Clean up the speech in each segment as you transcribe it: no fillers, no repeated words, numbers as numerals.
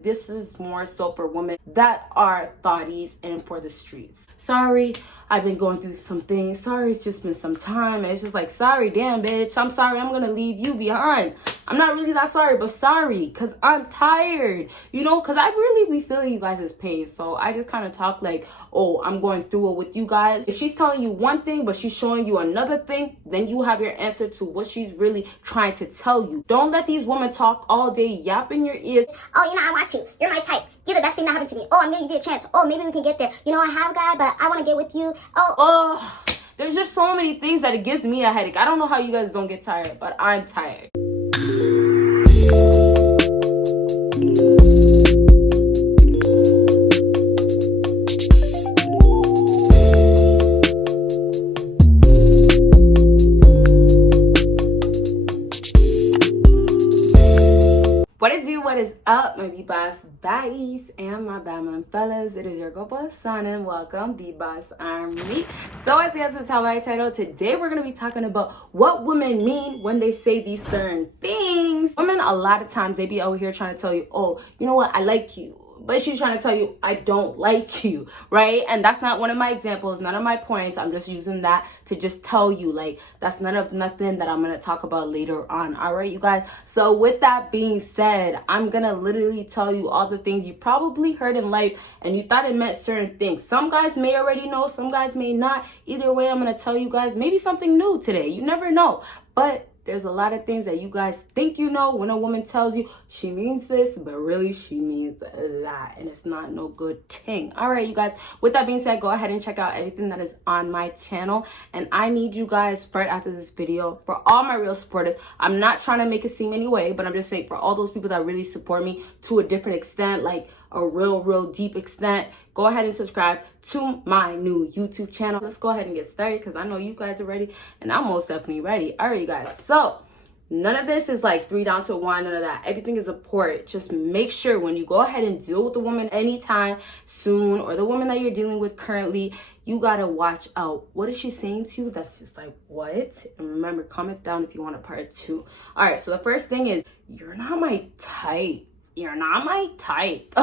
This is more so for women that are thotties and for the streets. Sorry, I've been going through some things. Sorry, it's just been some time. And it's just like, sorry, damn, bitch. I'm sorry, I'm gonna leave you behind. I'm not really that sorry, but sorry, because I'm tired. You know, because I really be feeling you guys' pain. So I just kind of talk like, oh, I'm going through it with you guys. If she's telling you one thing, but she's showing you another thing, then you have your answer to what she's really trying to tell you. Don't let these women talk all day, yap in your ears. Oh, you know, I want you. You're my type. You're the best thing that happened to me. Oh, I'm gonna give you a chance. Oh, maybe we can get there. You know, I have a guy, but I want to get with you. Oh, there's just so many things that it gives me a headache. I don't know how you guys don't get tired, but I'm tired. What is up, my BBossBaddies and my Batman fellas? It is your girl Bosana and welcome BBossArmy. So as you guys can tell by the title, today we're going to be talking about what women mean when they say these certain things. Women, a lot of times, they be over here trying to tell you, oh, you know what, I like you. But she's trying to tell you, I don't like you, right? And that's not one of my examples, none of my points. I'm just using that to just tell you, like, that's nothing that I'm going to talk about later on. All right, you guys? So with that being said, I'm going to literally tell you all the things you probably heard in life and you thought it meant certain things. Some guys may already know, some guys may not. Either way, I'm going to tell you guys maybe something new today. You never know. But there's a lot of things that you guys think you know when a woman tells you she means this, but really she means that, and it's not no good thing. All right, you guys, with that being said, go ahead and check out everything that is on my channel. And I need you guys, right after this video, for all my real supporters, I'm not trying to make it seem any way, but I'm just saying for all those people that really support me to a different extent, like a real deep extent, go ahead and subscribe to my new YouTube channel. Let's go ahead and get started because I know you guys are ready and I'm most definitely ready. All right, you guys. So none of this is like 3 down to 1, none of that. Everything is important. Just make sure when you go ahead and deal with the woman anytime soon or the woman that you're dealing with currently, you gotta watch out. What is she saying to you that's just like, what? And remember, comment down if you want a part 2. All right, so the first thing is, you're not my type. You're not my type.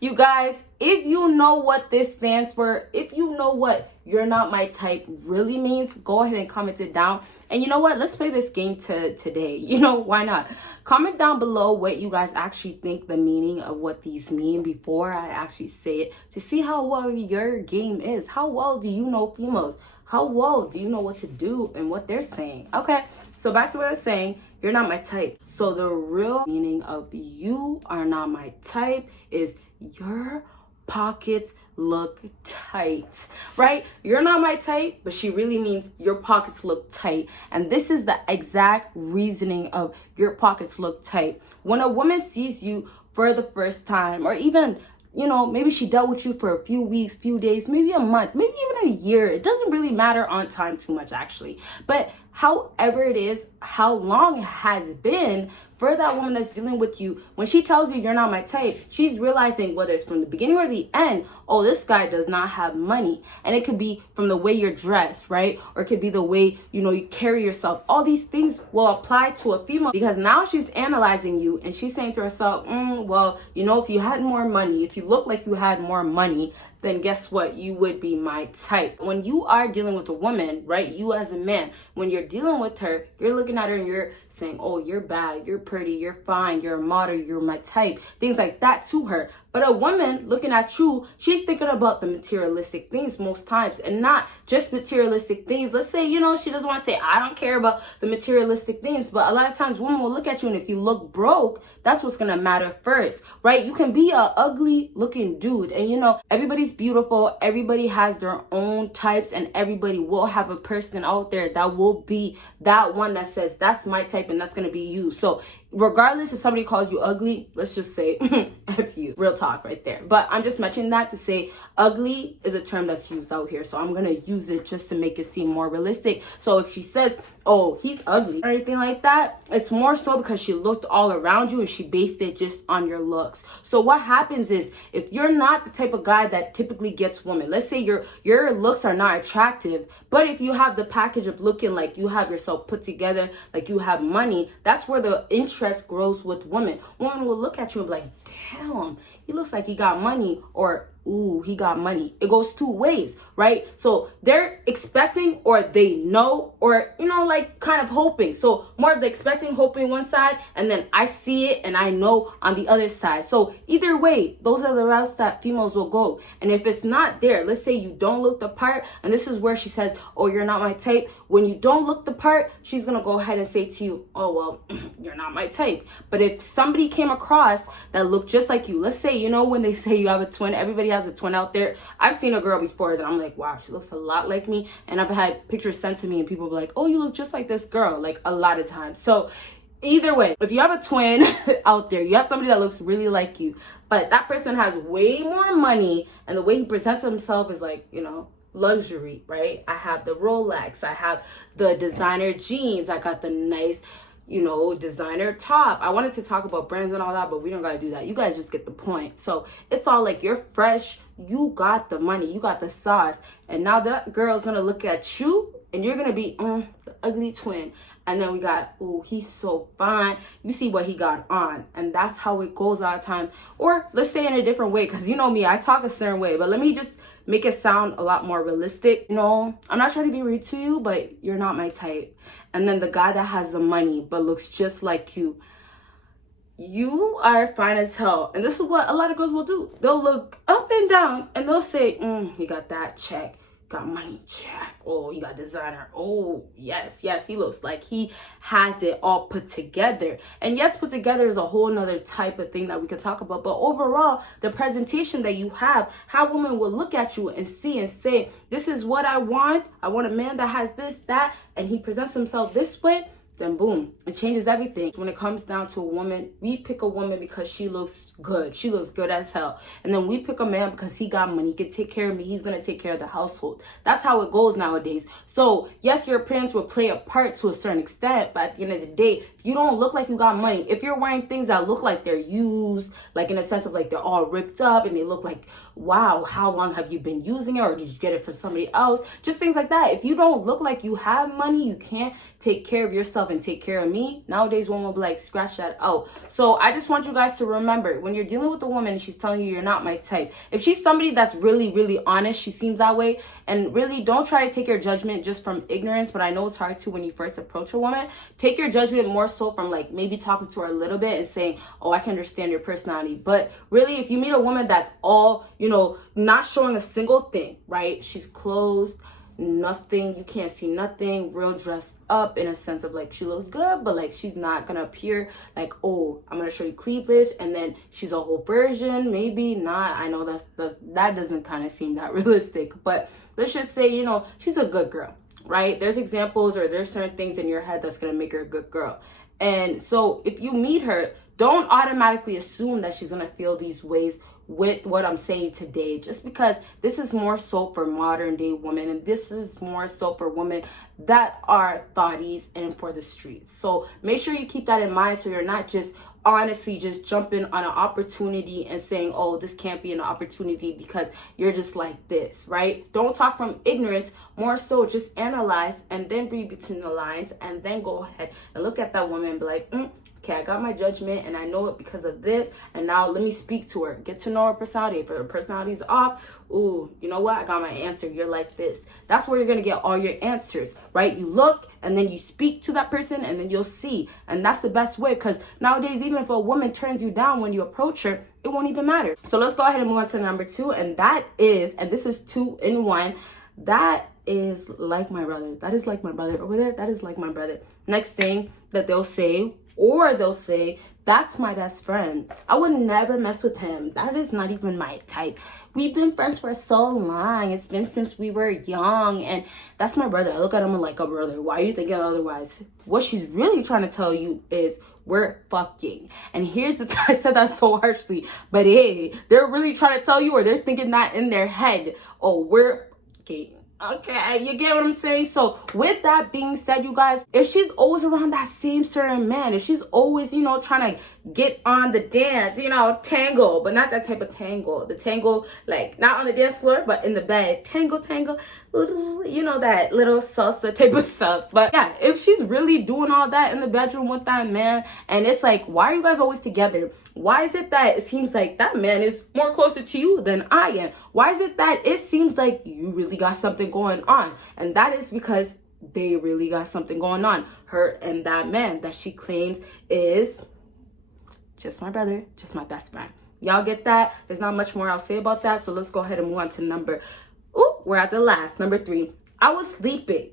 You guys, if you know what this stands for, if you know what you're not my type really means, go ahead and comment it down. And you know what? Let's play this game today. You know, why not? Comment down below what you guys actually think the meaning of what these mean before I actually say it, to see how well your game is. How well do you know females? How well do you know what to do and what they're saying? Okay, so back to what I was saying. You're not my type. So the real meaning of you are not my type is your pockets look tight, right? You're not my type, but she really means your pockets look tight. And this is the exact reasoning of your pockets look tight. When a woman sees you for the first time, or even, you know, maybe she dealt with you for a few weeks, few days, maybe a month, maybe even a year. It doesn't really matter on time too much, actually. But however it is, how long it has been for that woman that's dealing with you, when she tells you you're not my type, she's realizing whether it's from the beginning or the end, oh, this guy does not have money. And it could be from the way you're dressed, right? Or it could be the way, you know, you carry yourself. All these things will apply to a female because now she's analyzing you and she's saying to herself, well, you know, if you had more money, if you look like you had more money, then guess what? You would be my type. When you are dealing with a woman, right? You as a man, when you're dealing with her, you're looking at her and you're saying, oh, you're bad, you're pretty, you're fine, you're a model, you're my type, things like that to her. But a woman looking at you, she's thinking about the materialistic things most times, and not just materialistic things. Let's say, you know, she doesn't want to say, I don't care about the materialistic things, but a lot of times women will look at you, and if you look broke, that's what's going to matter first, right? You can be a ugly looking dude, and you know, everybody's beautiful, everybody has their own types, and everybody will have a person out there that will be that one that says, that's my type, and that's going to be you. So regardless if somebody calls you ugly, let's just say F you. Real talk right there. But I'm just mentioning that to say ugly is a term that's used out here. So I'm going to use it just to make it seem more realistic. So if she says, oh, he's ugly or anything like that, it's more so because she looked all around you and she based it just on your looks. So what happens is, if you're not the type of guy that typically gets women, let's say your looks are not attractive, but if you have the package of looking like you have yourself put together, like you have money, that's where the interest grows with women. Women will look at you and be like, damn, he looks like he got money, or ooh, he got money. It goes two ways, right? So they're expecting, or they know, or, you know, like kind of hoping. So more of the expecting, hoping one side, and then I see it and I know on the other side. So either way, those are the routes that females will go. And if it's not there, let's say you don't look the part, and this is where she says, oh, you're not my type. When you don't look the part, she's gonna go ahead and say to you, oh, well, you're not my type. But if somebody came across that looked just like you, let's say, you know, when they say you have a twin, everybody has a twin out there. I've seen a girl before that I'm like, wow, she looks a lot like me. And I've had pictures sent to me and people be like, oh, you look just like this girl, like a lot of times. So either way, if you have a twin out there, you have somebody that looks really like you, but that person has way more money, and the way he presents himself is like, you know, luxury, right? I have the Rolex, I have the designer jeans, I got the nice, you know, designer top. I wanted to talk about brands and all that, but we don't gotta do that. You guys just get the point. So it's all like, you're fresh, you got the money, you got the sauce, and now that girl's gonna look at you and you're gonna be the ugly twin. And then we got, oh, he's so fine. You see what he got on. And that's how it goes all the time. Or let's say in a different way, because you know me, I talk a certain way, but let me just make it sound a lot more realistic. You know, I'm not trying to be rude to you, but you're not my type. And then the guy that has the money but looks just like you are fine as hell. And this is what a lot of girls will do. They'll look up and down and they'll say, you got that, check. Got money, check. Oh, you got designer. Oh, yes, he looks like he has it all put together. And yes, put together is a whole nother type of thing that we can talk about. But overall, the presentation that you have, how women will look at you and see and say, this is what I want. I want a man that has this, that, and he presents himself this way. Then boom, it changes everything. When it comes down to a woman, we pick a woman because she looks good. She looks good as hell. And then we pick a man because he got money, he can take care of me, he's gonna take care of the household. That's how it goes nowadays. So yes, your appearance will play a part to a certain extent, but at the end of the day, if you don't look like you got money, if you're wearing things that look like they're used, like in a sense of like they're all ripped up and they look like, wow, how long have you been using it, or did you get it from somebody else? Just things like that. If you don't look like you have money, you can't take care of yourself and take care of me. Nowadays, women will be like, scratch that out. So I just want you guys to remember, when you're dealing with a woman and she's telling you you're not my type, if she's somebody that's really, really honest, she seems that way, and really don't try to take your judgment just from ignorance, but I know it's hard to when you first approach a woman. Take your judgment more so from like maybe talking to her a little bit and saying, oh, I can understand your personality. But really, if you meet a woman that's all, you know, not showing a single thing, right? She's closed, nothing, you can't see nothing, real dressed up in a sense of like she looks good, but like she's not gonna appear like, oh, I'm gonna show you cleavage, and then she's a whole version. Maybe not. I know that doesn't kind of seem that realistic, but let's just say, you know, she's a good girl, right? There's examples, or there's certain things in your head that's gonna make her a good girl. And so if you meet her, don't automatically assume that she's gonna feel these ways with what I'm saying today, just because this is more so for modern day women, and this is more so for women that are thotties and for the streets. So make sure you keep that in mind, so you're not just honestly just jumping on an opportunity and saying, oh, this can't be an opportunity because you're just like this, right? Don't talk from ignorance, more so just analyze and then read between the lines, and then go ahead and look at that woman and be like, okay, I got my judgment and I know it because of this, and now let me speak to her, get to know her personality. If her personality is off, ooh, you know what, I got my answer, you're like this. That's where you're gonna get all your answers, right? You look and then you speak to that person, and then you'll see. And that's the best way, because nowadays, even if a woman turns you down when you approach her, it won't even matter. So let's go ahead and move on to number 2, and that is, and this is 2 in 1, that is like my brother. That is like my brother over there. That is like my brother. Next thing that they'll say, or they'll say, that's my best friend. I would never mess with him. That is not even my type. We've been friends for so long. It's been since we were young, and that's my brother. I look at him like a brother. Why are you thinking otherwise? What she's really trying to tell you is we're fucking. And here's the time, I said that so harshly, but hey, they're really trying to tell you, or they're thinking that in their head. Oh, we're fucking. Okay, you get what I'm saying? So with that being said, you guys, if she's always around that same certain man, if she's always, you know, trying to get on the dance, you know, tango, but not that type of tango. The tango, like, not on the dance floor, but in the bed. Tango. you know, that little salsa type of stuff. But yeah, if she's really doing all that in the bedroom with that man, and it's like, why are you guys always together? Why is it that it seems like that man is more closer to you than I am? Why is it that it seems like you really got something going on? And that is because they really got something going on. Her and that man that she claims is just my brother, just my best friend. Y'all get that? There's not much more I'll say about that. So let's go ahead and move on to we're at the last, number 3. I was sleeping.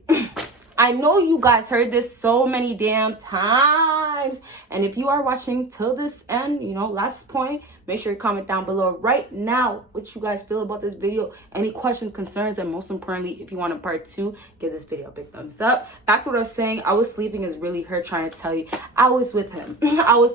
I know you guys heard this so many damn times. And if you are watching till this end, you know, last point, make sure you comment down below right now what you guys feel about this video. Any questions, concerns, and most importantly, if you want a part 2, give this video a big thumbs up. Back to what I was saying, I was sleeping is really her trying to tell you I was with him. I was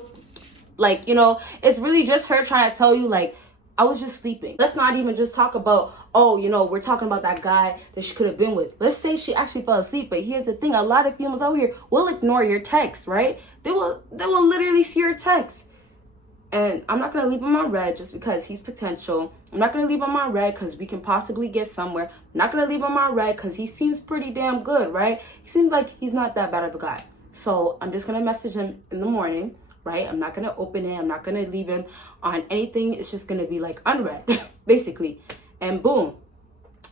like, you know, it's really just her trying to tell you, like, I was just sleeping. Let's not even just talk about, oh, you know, we're talking about that guy that she could have been with. Let's say she actually fell asleep. But here's the thing. A lot of females out here will ignore your text, right? They will literally see your text. And I'm not going to leave him on red just because he's potential. I'm not going to leave him on red because we can possibly get somewhere. I'm not going to leave him on red because he seems pretty damn good, right? He seems like he's not that bad of a guy. So I'm just going to message him in the morning. Right? I'm not going to open it. I'm not going to leave him on anything. It's just going to be like unread, basically. And boom,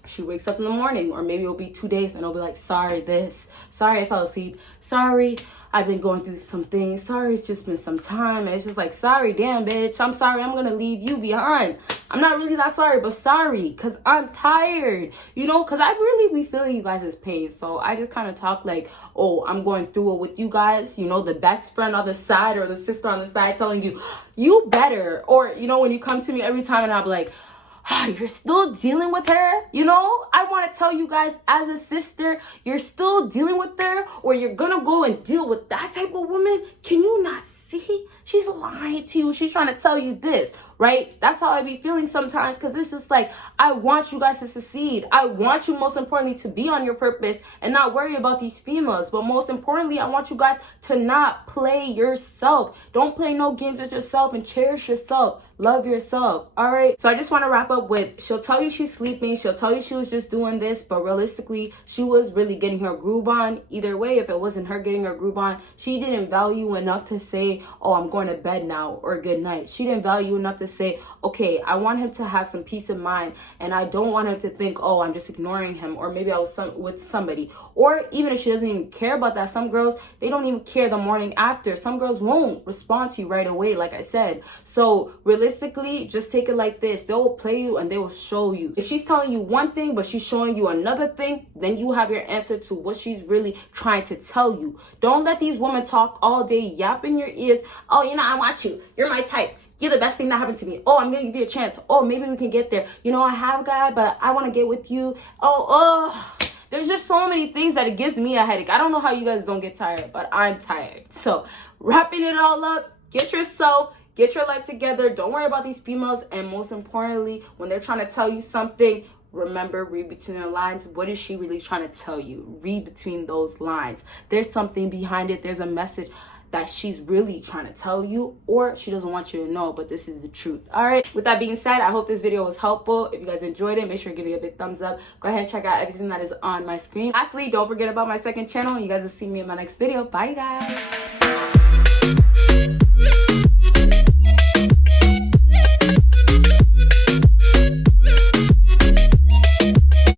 she wakes up in the morning, or maybe it'll be 2 days and it'll be like, sorry I fell asleep. Sorry, I've been going through some things. Sorry, it's just been some time. And it's just like, sorry, damn, bitch. I'm sorry. I'm going to leave you behind. I'm not really that sorry, but sorry, because I'm tired, you know, because I really be feeling you guys' pain. So I just kind of talk like, oh, I'm going through it with you guys, you know, the best friend on the side or the sister on the side telling you, you better. Or, you know, when you come to me every time and I'm like, you're still dealing with her, you know? I want to tell you guys, as a sister, you're still dealing with her, or you're gonna go and deal with that type of woman. Can you not see? She's lying to you. She's trying to tell you this, right? That's how I be feeling sometimes, because it's just like, I want you guys to succeed. I want you, most importantly, to be on your purpose and not worry about these females. But most importantly, I want you guys to not play yourself. Don't play no games with yourself, and cherish yourself. Love yourself. All right. So I just want to wrap up with, she'll tell you she's sleeping. She'll tell you she was just doing this, but realistically, she was really getting her groove on. Either way, if it wasn't her getting her groove on, she didn't value enough to say, oh, I'm going to bed now, or good night. She didn't value enough to say, okay, I want him to have some peace of mind, and I don't want him to think, oh, I'm just ignoring him, or maybe I was with somebody. Or even if she doesn't even care about that, some girls, they don't even care the morning after. Some girls won't respond to you right away, like I said. So realistically, just take it like this. They will play you and they will show you. If she's telling you one thing but she's showing you another thing, then you have your answer to what she's really trying to tell you. Don't let these women talk all day, yap in your ears. Oh, you know, I want you. You're my type. You're the best thing that happened to me. Oh, I'm gonna give you a chance. Oh, maybe we can get there. You know, I have a guy, but I want to get with you. Oh. There's just so many things that it gives me a headache. I don't know how you guys don't get tired, but I'm tired. So wrapping it all up, get your life together. Don't worry about these females. And most importantly, when they're trying to tell you something, remember, read between the lines. What is she really trying to tell you? Read between those lines. There's something behind it. There's a message that she's really trying to tell you, or she doesn't want you to know, but this is the truth. All right, with that being said, I hope this video was helpful. If you guys enjoyed it, make sure to give it a big thumbs up. Go ahead and check out everything that is on my screen. Lastly, don't forget about my second channel. You guys will see me in my next video. Bye, guys.